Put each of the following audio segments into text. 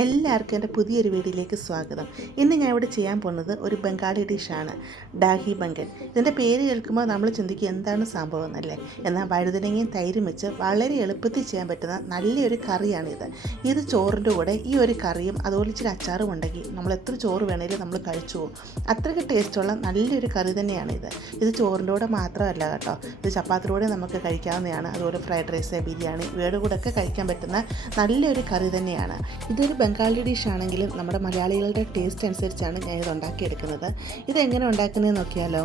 എല്ലാവർക്കും എൻ്റെ പുതിയൊരു വീഡിയോയിലേക്ക് സ്വാഗതം. ഇന്ന് ഞാൻ ഇവിടെ ചെയ്യാൻ പോകുന്നത് ഒരു ബംഗാളി ഡിഷാണ്, ഡാഹി ബംഗൻ. ഇതിൻ്റെ പേര് കേൾക്കുമ്പോൾ നമ്മൾ ചിന്തിക്കും എന്താണ് സംഭവം എന്നല്ലേ. എന്നാൽ വഴുതനങ്ങയും തൈരും വെച്ച് വളരെ എളുപ്പത്തിൽ ചെയ്യാൻ പറ്റുന്ന നല്ലൊരു കറിയാണിത്. ഇത് ചോറിൻ്റെ കൂടെ ഈ ഒരു കറിയും അതുപോലെ ഇച്ചിരി അച്ചാറും ഉണ്ടെങ്കിൽ നമ്മൾ എത്ര ചോറ് വേണമെങ്കിലും നമ്മൾ കഴിച്ചു പോകും. അത്രയ്ക്ക് ടേസ്റ്റുള്ള നല്ലൊരു കറി തന്നെയാണിത്. ഇത് ചോറിൻ്റെ കൂടെ മാത്രമല്ല കേട്ടോ, ഇത് ചപ്പാത്തിലൂടെ നമുക്ക് കഴിക്കാവുന്നതാണ്. അതുപോലെ ഫ്രൈഡ് റൈസ്, ബിരിയാണി ഇവയുടെ കൂടെ ഒക്കെ കഴിക്കാൻ പറ്റുന്ന നല്ലൊരു കറി തന്നെയാണ്. ഇതൊരു ബംഗാളി ഡിഷ് ആണെങ്കിലും നമ്മുടെ മലയാളികളുടെ ടേസ്റ്റ് അനുസരിച്ചാണ് ഞാനിത് ഉണ്ടാക്കിയെടുക്കുന്നത്. ഇതെങ്ങനെ ഉണ്ടാക്കുന്നതെന്ന് നോക്കിയാലോ.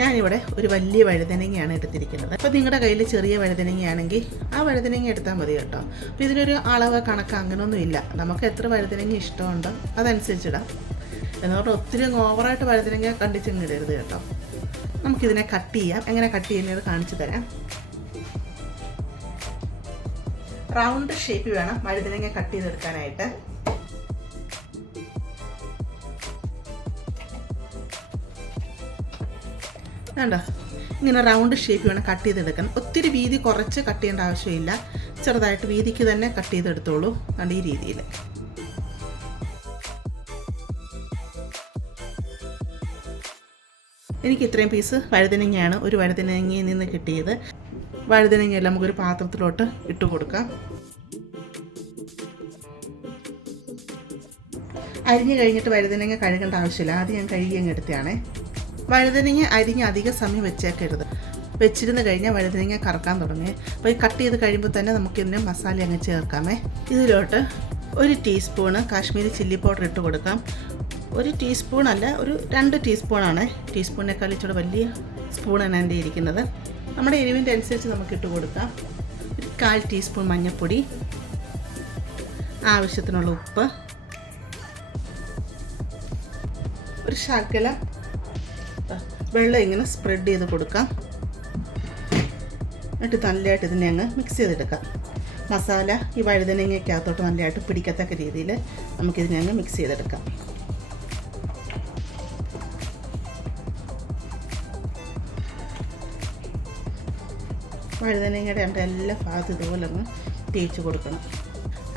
ഞാനിവിടെ ഒരു വലിയ വഴുതനങ്ങയാണ് എടുത്തിരിക്കുന്നത്. അപ്പോൾ നിങ്ങളുടെ കയ്യിൽ ചെറിയ വഴുതനങ്ങയാണെങ്കിൽ ആ വഴുതനങ്ങ എടുത്താൽ മതി കേട്ടോ. അപ്പോൾ ഇതിനൊരു അളവ് കണക്ക് അങ്ങനെയൊന്നും ഇല്ല. നമുക്ക് എത്ര വഴുതനങ്ങ ഇഷ്ടമുണ്ടോ അതനുസരിച്ചിടാം. എന്ന് പറഞ്ഞാൽ ഒത്തിരി ഓവറായിട്ട് വഴുതനങ്ങ കണ്ടിച്ചിടരുത് കേട്ടോ. നമുക്കിതിനെ കട്ട് ചെയ്യാം. എങ്ങനെ കട്ട് ചെയ്യുന്നത് കാണിച്ചു തരാം. റൗണ്ട് ഷേപ്പ് വേണം വഴുതനങ്ങ കട്ട് ചെയ്തെടുക്കാനായിട്ട്. വേണ്ട, ഇങ്ങനെ റൗണ്ട് ഷേപ്പ് വേണം കട്ട് ചെയ്തെടുക്കാൻ. ഒത്തിരി വീതി കുറച്ച് കട്ട് ചെയ്യേണ്ട ആവശ്യമില്ല. ചെറുതായിട്ട് വീതിക്ക് തന്നെ കട്ട് ചെയ്തെടുത്തോളൂ. കണ്ട ഈ രീതിയിൽ. എനിക്ക് ഇത്രയും പീസ് വഴുതനങ്ങയാണ് ഒരു വഴുതനങ്ങയിൽ നിന്ന് കിട്ടിയത്. വഴുതനങ്ങയെല്ലാം നമുക്കൊരു പാത്രത്തിലോട്ട് ഇട്ട് കൊടുക്കാം. അരിഞ്ഞ് കഴിഞ്ഞിട്ട് വഴുതനങ്ങ കഴുകേണ്ട ആവശ്യമില്ല. ആദ്യം ഞാൻ കഴുകി അങ്ങ് എടുത്തതാണേ. വഴുതനങ്ങ അരിഞ്ഞ് അധികം സമയം വെച്ചേക്കരുത്. വെച്ചിരുന്ന് കഴിഞ്ഞാൽ വഴുതനങ്ങ കറക്കാൻ തുടങ്ങി. അപ്പോൾ ഈ കട്ട് ചെയ്ത് കഴിയുമ്പോൾ തന്നെ നമുക്കിതിന് മസാല അങ്ങ് ചേർക്കാമേ. ഇതിലോട്ട് 1 ടീസ്പൂണ് കാശ്മീരി ചില്ലി പൗഡർ ഇട്ട് കൊടുക്കാം. 1 ടീസ്പൂണല്ല, ഒരു 2 ടീസ്പൂണാണ്. ടീസ്പൂണിനേക്കാൾ ഇച്ചിരി വലിയ സ്പൂണാണ് എൻ്റെ ഇരിക്കുന്നത്. നമ്മുടെ എരിവിൻ്റെ അനുസരിച്ച് നമുക്ക് ഇട്ട് കൊടുക്കാം. 1/4 ടീസ്പൂൺ മഞ്ഞൾപ്പൊടി, ആവശ്യത്തിനുള്ള ഉപ്പ്, ഒരു ശകലം വെള്ളം ഇങ്ങനെ സ്പ്രെഡ് ചെയ്ത് കൊടുക്കാം. എന്നിട്ട് നല്ലതായിട്ട് ഇതിനെ അങ്ങ് മിക്സ് ചെയ്തെടുക്കാം. മസാല ഈ വഴുതനങ്ങയ്ക്കകത്തോട്ട് നല്ലതായിട്ട് പിടിക്കത്തക്ക രീതിയിൽ നമുക്കിതിനെ അങ്ങ് മിക്സ് ചെയ്തെടുക്കാം. വഴുതനങ്ങയുടെ എല്ലാ ഭാഗത്തും ഇതുപോലെ അങ്ങ് തേച്ച് കൊടുക്കണം.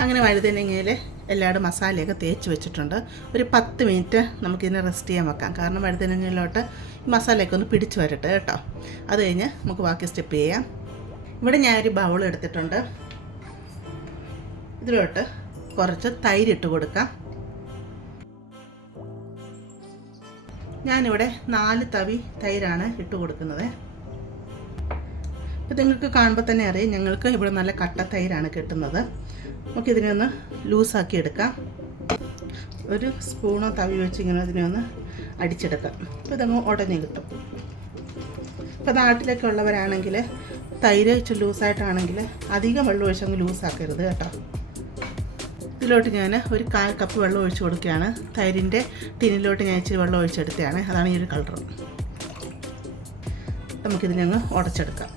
അങ്ങനെ വഴുതനങ്ങയിൽ എല്ലാവരും മസാലയൊക്കെ തേച്ച് വെച്ചിട്ടുണ്ട്. ഒരു 10 മിനിറ്റ് നമുക്കിതിനെ റെസ്റ്റ് ചെയ്യാൻ വെക്കാം. കാരണം വഴുതനങ്ങയിലോട്ട് മസാലയൊക്കെ ഒന്ന് പിടിച്ച് വരട്ടെ കേട്ടോ. അത് കഴിഞ്ഞ് നമുക്ക് ബാക്കി സ്റ്റെപ്പ് ചെയ്യാം. ഇവിടെ ഞാനൊരു ബൗൾ എടുത്തിട്ടുണ്ട്. ഇതിലോട്ട് കുറച്ച് തൈര് ഇട്ട് കൊടുക്കാം. ഞാനിവിടെ 4 തവി തൈരാണ് ഇട്ട് കൊടുക്കുന്നത്. അപ്പോൾ നിങ്ങൾക്ക് കാണുമ്പോൾ തന്നെ അറിയാം, ഞങ്ങൾക്ക് ഇവിടെ നല്ല കട്ട തൈരാണ് കിട്ടുന്നത്. നമുക്കിതിനെ ഒന്ന് ലൂസാക്കി എടുക്കാം. ഒരു സ്പൂണോ തവി വെച്ച് ഇങ്ങനെ ഇതിനെ ഒന്ന് അടിച്ചെടുക്കാം. അപ്പോൾ ഇതങ്ങ് ഉടഞ്ഞ് കിട്ടും. ഇപ്പോൾ നാട്ടിലൊക്കെ ഉള്ളവരാണെങ്കിൽ തൈര് ഇച്ചിരി ലൂസായിട്ടാണെങ്കിൽ അധികം വെള്ളം ഒഴിച്ചങ്ങ് ലൂസാക്കരുത് കേട്ടോ. ഇതിലോട്ട് ഞാൻ ഒരു 1/4 കപ്പ് വെള്ളം ഒഴിച്ച് കൊടുക്കുകയാണ്. തൈരിൻ്റെ ടിന്നിലോട്ട് ഞാൻ ഇച്ചിരി വെള്ളം ഒഴിച്ചെടുത്തതാണ്. അതാണ് ഈ ഒരു കളർ. നമുക്കിതിനെ അങ്ങ് ഉടച്ചെടുക്കാം.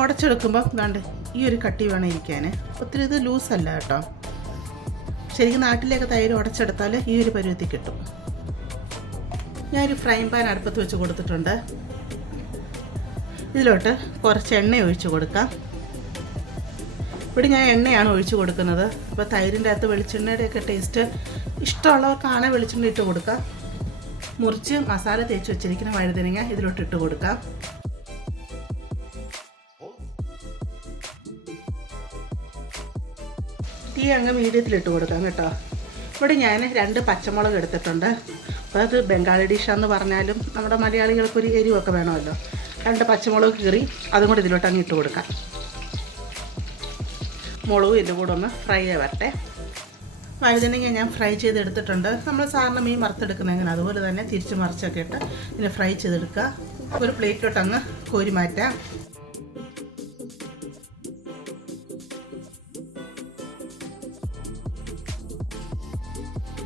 ഉടച്ചെടുക്കുമ്പോൾ കണ്ട് ഈ ഒരു കട്ടി വേണം ഇരിക്കാൻ. ഒത്തിരി ഇത് ലൂസല്ല കേട്ടോ. ശരിക്കും നാട്ടിലേക്ക് തൈര് ഉടച്ചെടുത്താൽ ഈ ഒരു പരുവത്തിൽ കിട്ടും. ഞാനൊരു ഫ്രൈ പാൻ അടുപ്പത്ത് വെച്ച് കൊടുത്തിട്ടുണ്ട്. ഇതിലോട്ട് കുറച്ച് എണ്ണ ഒഴിച്ച് കൊടുക്കാം. ഇവിടെ ഞാൻ എണ്ണയാണ് ഒഴിച്ച് കൊടുക്കുന്നത്. അപ്പോൾ തൈരിൻ്റെ അകത്ത് വെളിച്ചെണ്ണയുടെയൊക്കെ ടേസ്റ്റ് ഇഷ്ടമുള്ളവർക്കാണ് വെളിച്ചെണ്ണ ഇട്ട് കൊടുക്കാം. മുറിച്ച് മസാല തേച്ച് വെച്ചിരിക്കുന്ന വഴുതനങ്ങ ഇതിലോട്ട് ഇട്ട് കൊടുക്കാം. തീ അങ്ങ് മീഡിയത്തിലിട്ട് കൊടുക്കാം കേട്ടോ. ഇവിടെ ഞാൻ 2 പച്ചമുളക് എടുത്തിട്ടുണ്ട്. അപ്പോൾ അത് ബംഗാളി ഡിഷാന്ന് പറഞ്ഞാലും നമ്മുടെ മലയാളികൾക്കൊരു എരിവൊക്കെ വേണമല്ലോ. 2 പച്ചമുളക് കീറി അതും കൂടി ഇതിലോട്ട് അങ്ങ് ഇട്ട് കൊടുക്കാം. മുളകും ഇതിൻ്റെ കൂടെ ഒന്ന് ഫ്രൈ ആയി വരട്ടെ. വഴുതനങ്ങ ഞാൻ ഫ്രൈ ചെയ്തെടുത്തിട്ടുണ്ട്. നമ്മൾ സാറിന് മീൻ വറുത്തെടുക്കുന്നത് എങ്ങനെ അതുപോലെ തന്നെ തിരിച്ച് മറിച്ചൊക്കെ ഇട്ട് ഇതിനെ ഫ്രൈ ചെയ്തെടുക്കുക. ഒരു പ്ലേറ്റിലോട്ട് അങ്ങ് കോരി മാറ്റാം.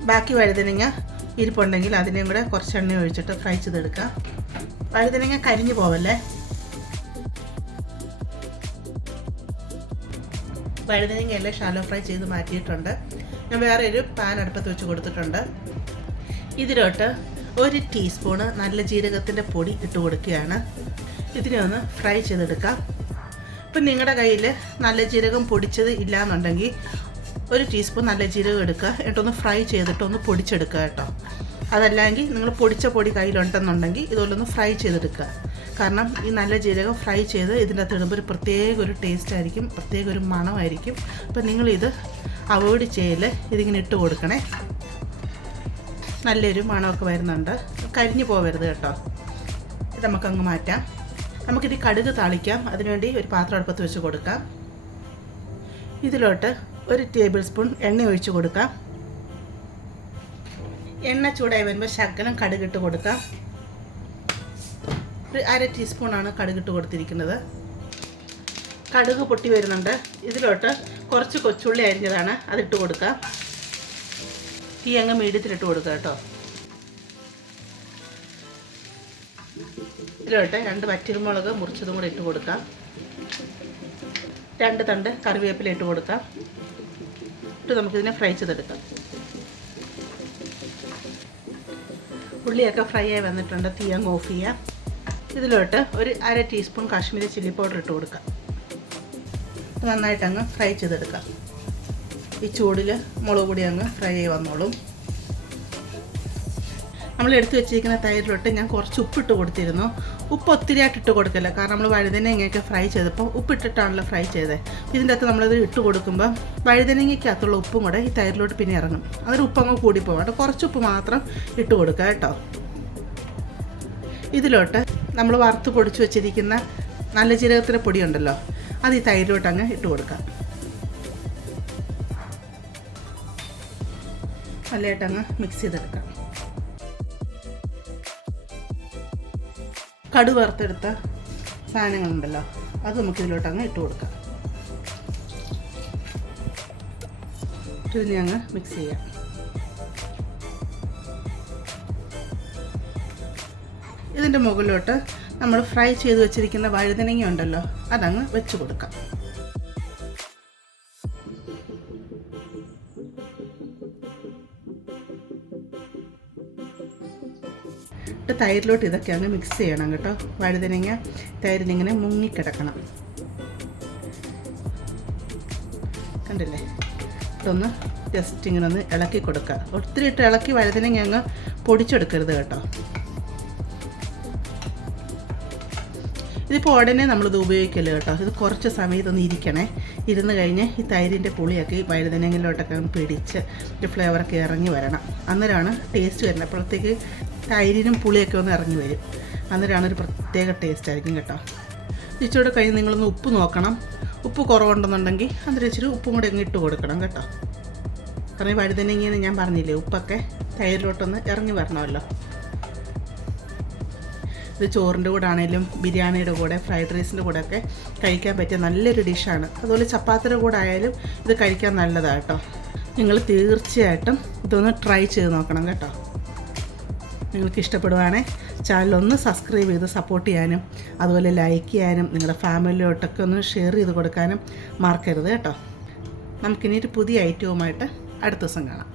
ബാക്കി വഴുതനങ്ങ ഇരിപ്പുണ്ടെങ്കിൽ അതിനെയും കൂടെ കുറച്ച് എണ്ണ ഒഴിച്ചിട്ട് ഫ്രൈ ചെയ്തെടുക്കാം. വഴുതനങ്ങ കരിഞ്ഞു പോവല്ലേ. വഴുതനങ്ങയെല്ലാം ഷാലോ ഫ്രൈ ചെയ്ത് മാറ്റിയിട്ടുണ്ട്. ഞാൻ വേറെ ഒരു പാൻ അടുപ്പത്ത് വെച്ച് കൊടുത്തിട്ടുണ്ട്. ഇതിലോട്ട് 1 ടീസ്പൂണ് നല്ല ജീരകത്തിൻ്റെ പൊടി ഇട്ട് കൊടുക്കുകയാണ്. ഇതിനെ ഒന്ന് ഫ്രൈ ചെയ്തെടുക്കാം. ഇപ്പം നിങ്ങളുടെ കയ്യിൽ നല്ല ജീരകം പൊടിച്ചത് ഇല്ലയെന്നുണ്ടെങ്കിൽ 1 ടീസ്പൂൺ നല്ല ജീരകം എടുക്കുക, എന്നിട്ടൊന്ന് ഫ്രൈ ചെയ്തിട്ട് ഒന്ന് പൊടിച്ചെടുക്കുക കേട്ടോ. അതല്ലെങ്കിൽ നിങ്ങൾ പൊടിച്ച പൊടി കയ്യിലുണ്ടെന്നുണ്ടെങ്കിൽ ഇതുപോലൊന്ന് ഫ്രൈ ചെയ്തെടുക്കുക. കാരണം ഈ നല്ല ജീരകം ഫ്രൈ ചെയ്ത് ഇതിൻ്റെ അകത്ത് ഇടുമ്പോൾ ഒരു പ്രത്യേക ഒരു ടേസ്റ്റ് ആയിരിക്കും, പ്രത്യേക ഒരു മണമായിരിക്കും. അപ്പം നിങ്ങളിത് അവോയ്ഡ് ചെയ്യൽ, ഇതിങ്ങനെ ഇട്ട് കൊടുക്കണേ. നല്ലൊരു മണമൊക്കെ വരുന്നുണ്ട്, കരിഞ്ഞു പോകരുത് കേട്ടോ. ഇത് നമുക്കങ്ങ് മാറ്റാം. നമുക്കിത് കടുക് താളിക്കാം. അതിനുവേണ്ടി ഒരു പാത്രം അടുപ്പത്ത് വെച്ച് കൊടുക്കാം. ഇതിലോട്ട് 1 ടേബിൾ സ്പൂൺ എണ്ണ ഒഴിച്ച് കൊടുക്കാം. എണ്ണ ചൂടായി വരുമ്പോൾ ശകലം കടുകിട്ട് കൊടുക്കാം. ഒരു 1/2 ടീസ്പൂണാണ് കടുകിട്ട് കൊടുത്തിരിക്കുന്നത്. കടുക് പൊട്ടി വരുന്നുണ്ട്. ഇതിലോട്ട് കുറച്ച് കൊച്ചുള്ളി അരിഞ്ഞതാണ്, അതിട്ട് കൊടുക്കാം. തീ അങ്ങ് മീഡിയത്തിലിട്ട് കൊടുക്കുക കേട്ടോ. ഇതിലോട്ട് 2 വറ്റൽമുളക് മുറിച്ചതും കൂടെ ഇട്ട് കൊടുക്കാം. 2 തണ്ട് കറിവേപ്പില ഇട്ട് കൊടുക്കാം. ഇട്ട് നമുക്കിതിനെ ഫ്രൈ ചെയ്തെടുക്കാം. ഉള്ളിയൊക്കെ ഫ്രൈ ആയി വന്നിട്ടുണ്ട്. തീ അങ്ങ് ഓഫ് ചെയ്യാം. ഇതിലോട്ട് ഒരു 1/2 ടീസ്പൂൺ കാശ്മീരി ചില്ലി പൗഡർ ഇട്ട് കൊടുക്കാം. നന്നായിട്ടങ്ങ് ഫ്രൈ ചെയ്തെടുക്കാം. ഈ ചൂടിൽ മുളക് പൊടി അങ്ങ് ഫ്രൈ ആയി വന്നോളും. നമ്മൾ എടുത്ത് വെച്ചിരിക്കുന്ന തൈരിലോട്ട് ഞാൻ കുറച്ച് ഉപ്പിട്ട് കൊടുത്തിരുന്നു. ഉപ്പ് ഒത്തിരിയായിട്ട് ഇട്ട് കൊടുക്കില്ല, കാരണം നമ്മൾ വഴുതനങ്ങയൊക്കെ ഫ്രൈ ചെയ്തപ്പോൾ ഉപ്പിട്ടിട്ടാണല്ലോ ഫ്രൈ ചെയ്തത്. ഇതിൻ്റെ അകത്ത് നമ്മളത് ഇട്ട് കൊടുക്കുമ്പോൾ വഴുതനങ്ങയ്ക്കകത്തുള്ള ഉപ്പും കൂടെ ഈ തൈരിലോട്ട് പിന്നെ ഇറങ്ങും. അതൊരു ഉപ്പങ്ങ് കൂടിപ്പോകും. അവിടെ കുറച്ച് ഉപ്പ് മാത്രം ഇട്ട് കൊടുക്കുക കേട്ടോ. ഇതിലോട്ട് നമ്മൾ വറുത്ത് പൊടിച്ച് വെച്ചിരിക്കുന്ന നല്ല ജീരകത്തിൻ്റെ പൊടിയുണ്ടല്ലോ, അത് ഈ തൈരിലോട്ട് അങ്ങ് ഇട്ട് കൊടുക്കാം. നല്ലതായിട്ടങ്ങ് മിക്സ് ചെയ്തെടുക്കാം. കടു വറുത്തെടുത്ത സാധനങ്ങളുണ്ടല്ലോ, അത് നമുക്കിതിലോട്ട് അങ്ങ് ഇട്ട് കൊടുക്കാം. ഇതിനെ അങ്ങ് മിക്സ് ചെയ്യാം. ഇതിൻ്റെ മുകളിലോട്ട് നമ്മൾ ഫ്രൈ ചെയ്ത് വെച്ചിരിക്കുന്ന വഴുതനങ്ങ ഉണ്ടല്ലോ, അതങ്ങ് വെച്ച് കൊടുക്കാം. തൈരിലോട്ട് ഇതൊക്കെ അങ്ങ് മിക്സ് ചെയ്യണം കേട്ടോ. വഴുതനങ്ങ തൈരിലിങ്ങനെ മുങ്ങിക്കിടക്കണം. കണ്ടില്ലേ? ഇതൊന്ന് ജസ്റ്റ് ഇങ്ങനെ ഒന്ന് ഇളക്കി കൊടുക്കുക. ഒത്തിരി ഇട്ട് ഇളക്കി വഴുതനങ്ങ അങ്ങ് പൊടിച്ചെടുക്കരുത് കേട്ടോ. ഇതിപ്പോൾ ഉടനെ നമ്മളിത് ഉപയോഗിക്കല്ലോ കേട്ടോ. ഇത് കുറച്ച് സമയം ഇതൊന്ന് ഇരിക്കണേ. ഇരുന്ന് കഴിഞ്ഞ് ഈ തൈരിൻ്റെ പുളിയൊക്കെ ഈ വഴുതനങ്ങയിലോട്ടൊക്കെ പിടിച്ച് ഒരു ഫ്ലേവറൊക്കെ ഇറങ്ങി വരണം. അന്നേരമാണ് ടേസ്റ്റ് വരുന്നത്. അപ്പോഴത്തേക്ക് തൈരിനും പുളിയൊക്കെ ഒന്ന് ഇറങ്ങി വരും. അന്നേരമാണ് ഒരു പ്രത്യേക ടേസ്റ്റ് ആയിരിക്കും കേട്ടോ. ഇച്ചിരി കഴിഞ്ഞ് നിങ്ങളൊന്ന് ഉപ്പ് നോക്കണം. ഉപ്പ് കുറവുണ്ടെന്നുണ്ടെങ്കിൽ അന്നേരം ഇച്ചിരി ഉപ്പും കൂടെ അങ്ങ് ഇട്ട് കൊടുക്കണം കേട്ടോ. കാരണം ഈ വഴുതനങ്ങയെന്ന് ഞാൻ പറഞ്ഞില്ലേ, ഉപ്പൊക്കെ തൈരിലോട്ടൊന്ന് ഇറങ്ങി വരണമല്ലോ. ഇത് ചോറിൻ്റെ കൂടെ ആണെങ്കിലും ബിരിയാണിയുടെ കൂടെ ഫ്രൈഡ് റൈസിൻ്റെ കൂടെയൊക്കെ കഴിക്കാൻ പറ്റിയ നല്ലൊരു ഡിഷാണ്. അതുപോലെ ചപ്പാത്തിയുടെ കൂടെ ആയാലും ഇത് കഴിക്കാൻ നല്ലതാണ് കേട്ടോ. നിങ്ങൾ തീർച്ചയായിട്ടും ഇതൊന്ന് ട്രൈ ചെയ്ത് നോക്കണം കേട്ടോ. നിങ്ങൾക്ക് ഇഷ്ടപ്പെടുവാണെങ്കിൽ ചാനലൊന്ന് സബ്സ്ക്രൈബ് ചെയ്ത് സപ്പോർട്ട് ചെയ്യാനും അതുപോലെ ലൈക്ക് ചെയ്യാനും നിങ്ങളുടെ ഫാമിലിയോട്ടൊക്കെ ഒന്ന് ഷെയർ ചെയ്ത് കൊടുക്കാനും മറക്കരുത് കേട്ടോ. നമുക്കിനി ഒരു പുതിയ ഐറ്റവുമായിട്ട് അടുത്ത ദിവസം കാണാം.